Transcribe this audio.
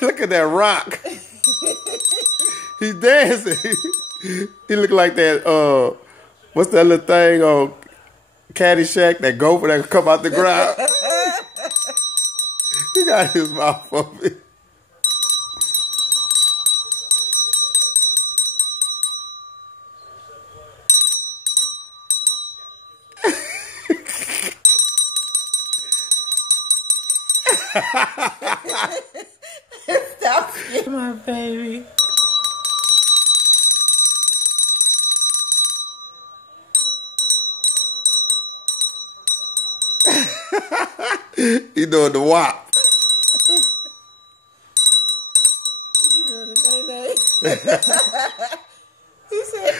Look at that rock. He's dancing. He look like that, what's that little thing on Caddyshack, that gopher that come out the ground? He got his mouth open. Stop. My baby. He doing the wop. You doing the nay-nay. He said...